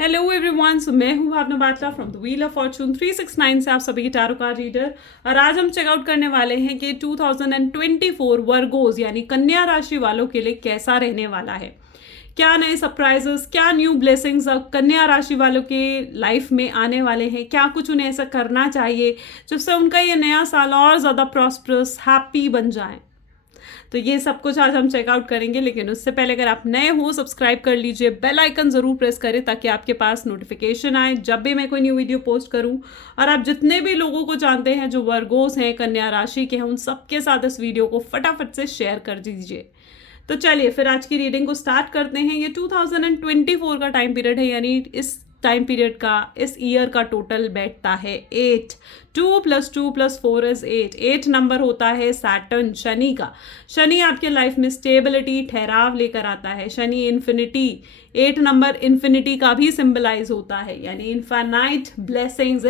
Hello everyone, so मैं हूँ Bhavna Batla from the wheel of fortune 369 से आप सभी की टैरो कार्ड रीडर। और आज हम चेकआउट करने वाले हैं कि 2024 वर्गोज यानी कन्या राशि वालों के लिए कैसा रहने वाला है। क्या नए सरप्राइजेस, क्या न्यू ब्लेसिंग्स कन्या राशि वालों के लाइफ में आने वाले हैं, क्या कुछ उन्हें ऐसा करना चाहिए जिससे उनका ये नया साल और ज़्यादा प्रॉस्परस हैप्पी बन जाए। तो ये सब कुछ आज हम चेकआउट करेंगे, लेकिन उससे पहले अगर आप नए हो सब्सक्राइब कर लीजिए, बेल आइकन ज़रूर प्रेस करें ताकि आपके पास नोटिफिकेशन आए जब भी मैं कोई न्यू वीडियो पोस्ट करूं। और आप जितने भी लोगों को जानते हैं जो वर्गोस हैं, कन्या राशि के हैं, उन सबके साथ इस वीडियो को फटाफट से शेयर कर दीजिए। तो चलिए फिर आज की रीडिंग को स्टार्ट करते हैं। ये 2024 का टाइम पीरियड है, यानी इस टाइम पीरियड का, इस ईयर का टोटल बैठता है 8। 2 + 2 + 4 इज 8। 8 नंबर होता है सैटर्न, शनि का। शनि आपके लाइफ में स्टेबिलिटी, ठहराव लेकर आता है। शनि इन्फिनिटी, 8 नंबर इन्फिनिटी का भी सिंबलाइज होता है, यानी infinite blessings,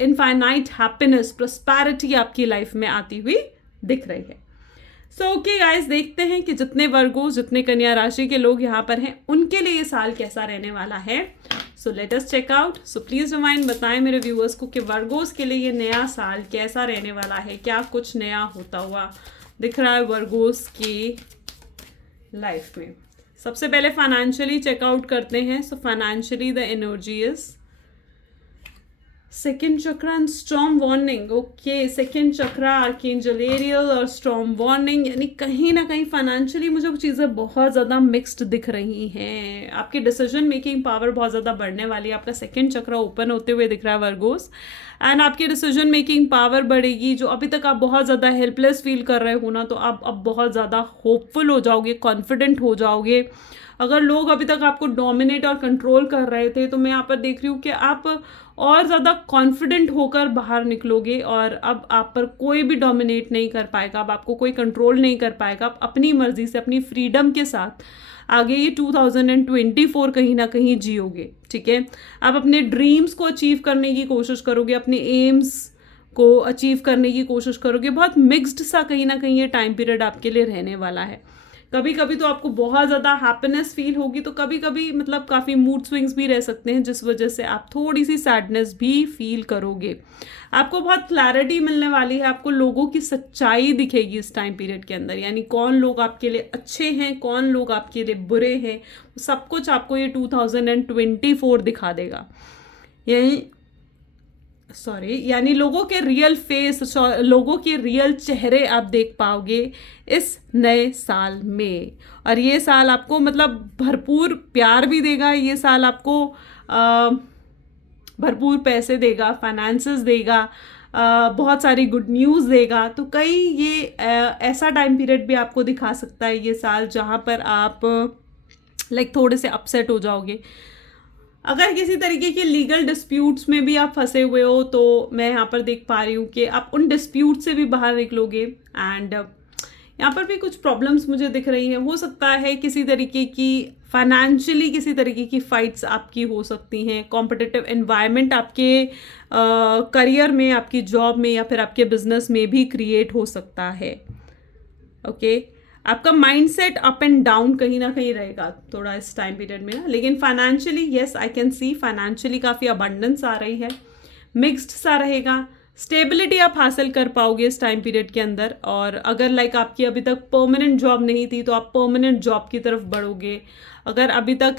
infinite happiness, prosperity आपकी लाइफ में आती हुई दिख रही है। सो ओके गाइस, देखते हैं कि जितने वर्गो, जितने कन्या राशि के लोग यहाँ पर हैं, उनके लिए ये साल कैसा रहने वाला है। So let us check out. So please remind, बताएं मेरे व्यूअर्स को कि वर्गोस के लिए ये नया साल कैसा रहने वाला है, क्या कुछ नया होता हुआ दिख रहा है वर्गोस की लाइफ में। सबसे पहले फाइनेंशियली चेकआउट करते हैं। So financially the energy is second chakra and storm warning. Okay, second chakra, archangel Ariel और स्टॉर्म वार्निंग, यानी कहीं ना कहीं फाइनेंशियली मुझे चीज़ें बहुत ज़्यादा मिक्स्ड दिख रही हैं। आपकी डिसीजन मेकिंग पावर बहुत ज़्यादा बढ़ने वाली है। आपका सेकेंड चक्रा ओपन होते हुए दिख रहा है वर्गोस, एंड आपकी डिसीजन मेकिंग पावर बढ़ेगी। जो अभी तक आप बहुत ज़्यादा हेल्पलेस फील कर रहे हो ना, तो आप अब बहुत ज़्यादा होपफुल हो जाओगे, कॉन्फिडेंट हो जाओगे। अगर लोग अभी तक आपको डोमिनेट और कंट्रोल कर रहे थे, तो मैं यहाँ पर देख रही हूँ कि आप और ज़्यादा कॉन्फिडेंट होकर बाहर निकलोगे और अब आप पर कोई भी डोमिनेट नहीं कर पाएगा, अब आपको कोई कंट्रोल नहीं कर पाएगा। आप अपनी मर्जी से, अपनी फ्रीडम के साथ आगे ये 2024 कहीं ना कहीं जियोगे। ठीक है, आप अपने ड्रीम्स को अचीव करने की कोशिश करोगे, अपने एम्स को अचीव करने की कोशिश करोगे। बहुत मिक्स्ड सा कहीं ना कहीं ये टाइम पीरियड आपके लिए रहने वाला है। कभी कभी तो आपको बहुत ज़्यादा हैप्पीनेस फील होगी, तो कभी कभी मतलब काफ़ी मूड स्विंग्स भी रह सकते हैं, जिस वजह से आप थोड़ी सी सैडनेस भी फील करोगे। आपको बहुत क्लैरिटी मिलने वाली है, आपको लोगों की सच्चाई दिखेगी इस टाइम पीरियड के अंदर, यानी कौन लोग आपके लिए अच्छे हैं, कौन लोग आपके लिए बुरे हैं, सब कुछ आपको ये 2024 दिखा देगा। यानी लोगों के रियल फेस, लोगों के रियल चेहरे आप देख पाओगे इस नए साल में। और ये साल आपको मतलब भरपूर प्यार भी देगा, ये साल आपको भरपूर पैसे देगा, फाइनेंसेस देगा, बहुत सारी गुड न्यूज़ देगा। तो कई ये ऐसा टाइम पीरियड भी आपको दिखा सकता है ये साल, जहाँ पर आप थोड़े से अपसेट हो जाओगे। अगर किसी तरीके के लीगल डिस्प्यूट्स में भी आप फंसे हुए हो, तो मैं यहाँ पर देख पा रही हूँ कि आप उन डिस्प्यूट से भी बाहर निकलोगे। एंड यहाँ पर भी कुछ प्रॉब्लम्स मुझे दिख रही हैं। हो सकता है किसी तरीके की फाइनेंशियली किसी तरीके की फाइट्स आपकी हो सकती हैं। कॉम्पिटिटिव एनवायरनमेंट आपके करियर में, आपकी जॉब में या फिर आपके बिजनेस में भी क्रिएट हो सकता है। ओके, आपका माइंडसेट अप एंड डाउन कहीं ना कहीं रहेगा थोड़ा इस टाइम पीरियड में ना। लेकिन financially yes, I can C financially काफ़ी अबंडेंस आ रही है। मिक्स्ड सा रहेगा, स्टेबिलिटी आप हासिल कर पाओगे इस टाइम पीरियड के अंदर। और अगर आपकी अभी तक परमानेंट जॉब नहीं थी, तो आप परमानेंट जॉब की तरफ बढ़ोगे। अगर अभी तक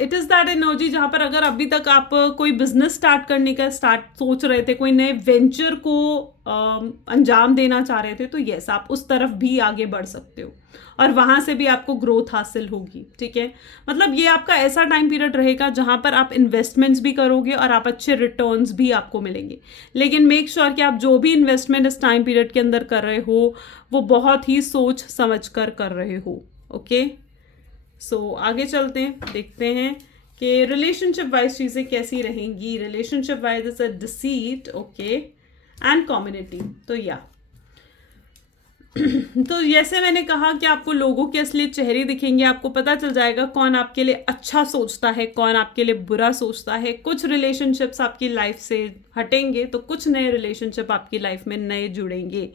इट इज़ दैट एनर्जी जहाँ पर अगर अभी तक आप कोई बिजनेस स्टार्ट करने का सोच रहे थे, कोई नए वेंचर को अंजाम देना चाह रहे थे, तो यस, आप उस तरफ भी आगे बढ़ सकते हो और वहाँ से भी आपको ग्रोथ हासिल होगी। ठीक है, मतलब ये आपका ऐसा टाइम पीरियड रहेगा जहाँ पर आप इन्वेस्टमेंट्स भी करोगे और आप अच्छे रिटर्न्स भी आपको मिलेंगे। लेकिन मेक श्योर कि आप जो भी इन्वेस्टमेंट इस टाइम पीरियड के अंदर कर रहे हो, वो बहुत ही सोच समझ कर रहे हो। ओके, सो आगे चलते हैं, देखते हैं कि रिलेशनशिप वाइज चीज़ें कैसी रहेंगी। Relationship wise is a deceit, okay, and community. तो तो जैसे मैंने कहा कि आपको लोगों के असली चेहरे दिखेंगे, आपको पता चल जाएगा कौन आपके लिए अच्छा सोचता है, कौन आपके लिए बुरा सोचता है। कुछ रिलेशनशिप्स आपकी लाइफ से हटेंगे, तो कुछ नए रिलेशनशिप आपकी लाइफ में नए जुड़ेंगे।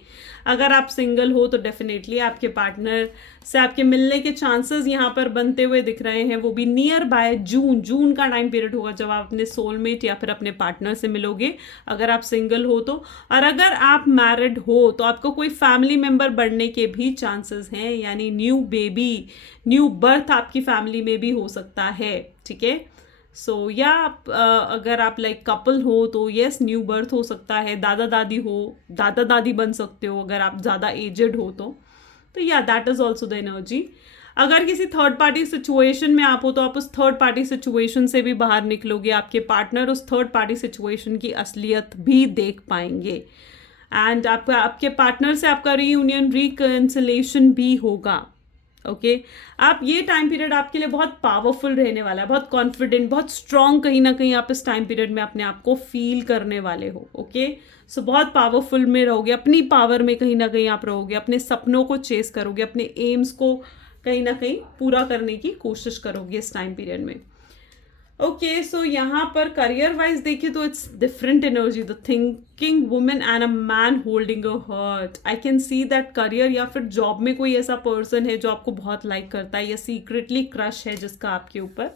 अगर आप सिंगल हो तो डेफिनेटली आपके पार्टनर से आपके मिलने के चांसेस यहाँ पर बनते हुए दिख रहे हैं, वो भी नियर बाय जून का टाइम पीरियड होगा जब आप अपने सोलमेट या फिर अपने पार्टनर से मिलोगे, अगर आप सिंगल हो तो। और अगर आप मैरिड हो तो आपको कोई फैमिली मेंबर बढ़ने के भी चांसेस हैं, यानी न्यू बेबी, न्यू बर्थ आपकी फैमिली में भी हो सकता है, ठीक है। सो या अगर आप लाइक कपल हो तो यस, न्यू बर्थ हो सकता है, दादा दादी हो, दादा दादी बन सकते हो अगर आप ज़्यादा एजेड हो तो या that is also the energy. अगर किसी थर्ड पार्टी सिचुएशन में आप हो तो आप उस थर्ड पार्टी सिचुएशन से भी बाहर निकलोगे, आपके पार्टनर उस थर्ड पार्टी सिचुएशन की असलियत भी देख पाएंगे, एंड आपके पार्टनर से आपका रीयूनियन, रिकन्सिलेशन भी होगा, ओके। आप ये टाइम पीरियड आपके लिए बहुत पावरफुल रहने वाला है, बहुत कॉन्फिडेंट, बहुत स्ट्रांग कहीं ना कहीं आप इस टाइम पीरियड में अपने आप को फील करने वाले हो, ओके। सो बहुत पावरफुल में रहोगे, अपनी पावर में कहीं ना कहीं आप रहोगे, अपने सपनों को चेस करोगे, अपने एम्स को कहीं ना कहीं पूरा करने की कोशिश करोगे इस टाइम पीरियड में, ओके। सो यहाँ पर करियर वाइज देखिए तो it's different energy, the thinking women and a man holding a heart. I can see that career या फिर जॉब में कोई ऐसा पर्सन है जो आपको बहुत लाइक करता है, या सीक्रेटली क्रश है जिसका आपके ऊपर।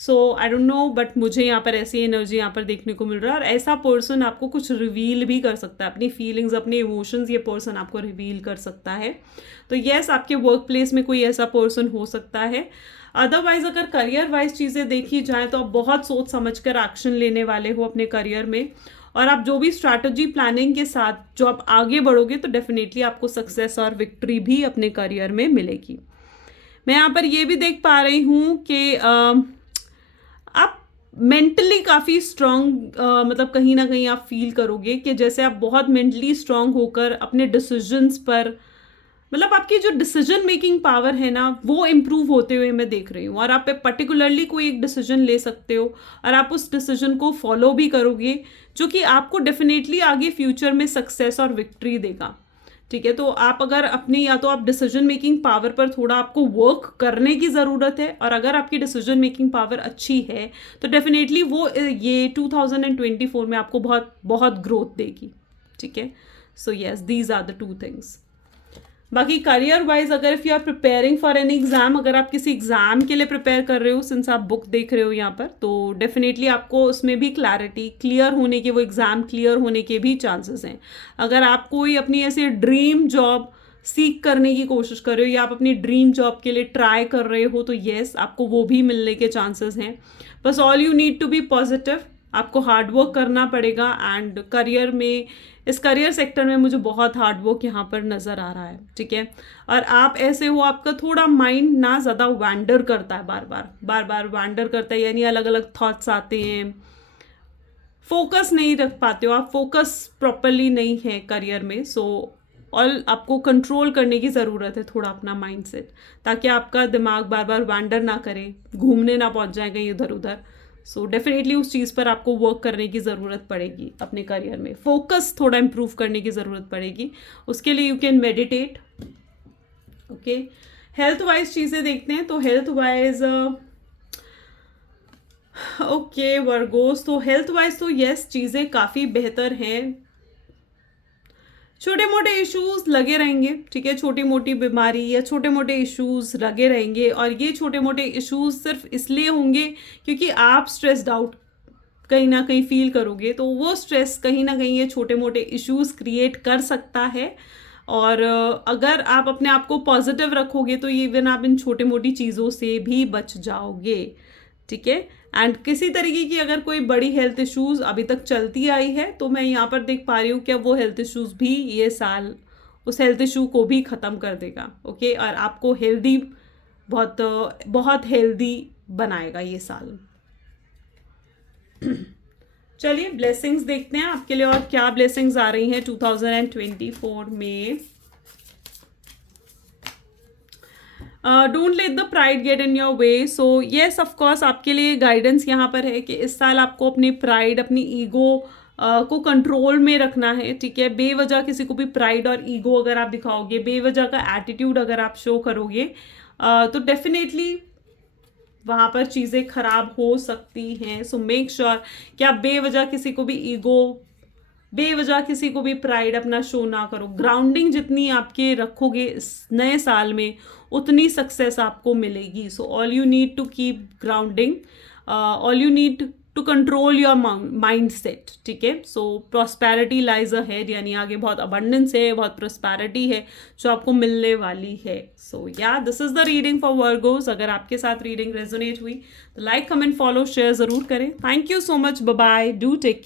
सो आई डोंट नो, बट मुझे यहाँ पर ऐसी एनर्जी यहाँ पर देखने को मिल रहा है, और ऐसा पर्सन आपको कुछ रिवील भी कर सकता है, अपनी फीलिंग्स, अपने इमोशंस ये पर्सन आपको रिवील कर सकता है। तो येस, आपके वर्क प्लेस में कोई ऐसा पर्सन हो सकता है। अदरवाइज अगर करियर वाइज चीज़ें देखी जाए तो आप बहुत सोच समझ कर एक्शन लेने वाले हो अपने करियर में, और आप जो भी स्ट्रैटेजी प्लानिंग के साथ जो आप आगे बढ़ोगे तो डेफिनेटली आपको सक्सेस और विक्ट्री भी अपने करियर में मिलेगी। मैं यहाँ पर ये भी देख पा रही हूँ कि आप मेंटली काफ़ी स्ट्रांग, मतलब कहीं ना कहीं आप फील करोगे कि जैसे आप बहुत मेंटली स्ट्रांग होकर अपने डिसीजंस पर, मतलब आपकी जो डिसीजन मेकिंग पावर है ना वो इम्प्रूव होते हुए मैं देख रही हूँ, और आप पर्टिकुलरली कोई एक डिसीजन ले सकते हो और आप उस डिसीजन को फॉलो भी करोगे, जो कि आपको डेफिनेटली आगे फ्यूचर में सक्सेस और विक्ट्री देगा, ठीक है। तो आप अगर अपनी, या तो आप डिसीजन मेकिंग पावर पर थोड़ा आपको वर्क करने की ज़रूरत है, और अगर आपकी डिसीजन मेकिंग पावर अच्छी है तो डेफिनेटली वो ये 2024 में आपको बहुत बहुत ग्रोथ देगी, ठीक है। So yes, these are the two things. बाकी करियर वाइज अगर if you are preparing for any exam, अगर आप किसी एग्जाम के लिए प्रिपेयर कर रहे हो, सिंस आप बुक देख रहे हो यहाँ पर, तो डेफिनेटली आपको उसमें भी क्लैरिटी, क्लियर होने के, वो एग्ज़ाम क्लियर होने के भी चांसेस हैं। अगर आप कोई अपनी ऐसी ड्रीम जॉब सीख करने की कोशिश कर रहे हो, या आप अपनी ड्रीम जॉब के लिए ट्राई कर रहे हो, तो येस, आपको वो भी मिलने के चांसेस हैं। बस all you need to be positive, आपको हार्डवर्क करना पड़ेगा, एंड करियर में, इस करियर सेक्टर में मुझे बहुत हार्डवर्क यहाँ पर नज़र आ रहा है, ठीक है। और आप ऐसे हो, आपका थोड़ा माइंड ना ज़्यादा वैंडर करता है, बार बार वैंडर करता है, यानी अलग अलग थॉट्स आते हैं, फोकस नहीं रख पाते हो आप, फोकस प्रॉपरली नहीं है करियर में। सो और आपको कंट्रोल करने की ज़रूरत है थोड़ा अपना माइंडसेट, ताकि आपका दिमाग बार बार वैंडर ना करे, घूमने ना पहुँच जाए कहीं इधर उधर। सो डेफिनेटली उस चीज़ पर आपको वर्क करने की ज़रूरत पड़ेगी, अपने करियर में फोकस थोड़ा इम्प्रूव करने की ज़रूरत पड़ेगी। उसके लिए you can meditate, okay. Health wise चीज़ें देखते हैं, तो हेल्थ वाइज ओके वर्गोस, तो हेल्थ वाइज तो यस, चीज़ें काफ़ी बेहतर हैं। छोटे मोटे इश्यूज लगे रहेंगे, ठीक है, छोटी मोटी बीमारी या छोटे मोटे इश्यूज लगे रहेंगे, और ये छोटे मोटे इश्यूज सिर्फ इसलिए होंगे क्योंकि आप स्ट्रेस्ड आउट कहीं ना कहीं फील करोगे, तो वो स्ट्रेस कहीं ना कहीं ये छोटे मोटे इश्यूज क्रिएट कर सकता है। और अगर आप अपने आप को पॉजिटिव रखोगे तो इवन आप इन छोटे मोटी चीज़ों से भी बच जाओगे, ठीक है। एंड किसी तरीके की अगर कोई बड़ी हेल्थ इश्यूज अभी तक चलती आई है, तो मैं यहाँ पर देख पा रही हूँ कि वो हेल्थ इश्यूज भी ये साल उस हेल्थ इशू को भी ख़त्म कर देगा, ओके। और आपको हेल्दी, बहुत बहुत हेल्दी बनाएगा ये साल। चलिए ब्लेसिंग्स देखते हैं आपके लिए, और क्या ब्लेसिंग्स आ रही हैं 2024 में। Don't let the pride get in your way. So yes, of course आपके लिए गाइडेंस यहाँ पर है कि इस साल आपको अपनी प्राइड, अपनी ईगो को कंट्रोल में रखना है, ठीक है। बेवजह किसी को भी प्राइड और ईगो अगर आप दिखाओगे, बेवजह का एटीट्यूड अगर आप शो करोगे, तो डेफिनेटली वहाँ पर चीज़ें खराब हो सकती हैं। सो मेक श्योर कि आप बेवजह किसी को भी ईगो बेवजह किसी को भी प्राइड अपना शो ना करो। ग्राउंडिंग जितनी आपके रखोगे इस नए साल में, उतनी सक्सेस आपको मिलेगी। So all you need to keep grounding, all you need to control your mind set, ठीक है। सो प्रॉस्पेरिटी लाइज अहेड, यानी आगे बहुत अबंडेंस है, बहुत प्रॉस्पेरिटी है जो आपको मिलने वाली है। सो या this is the reading for Virgo's. अगर आपके साथ रीडिंग रेजोनेट हुई तो लाइक, कमेंट, फॉलो, शेयर जरूर करें। Thank you so much, bye bye, do take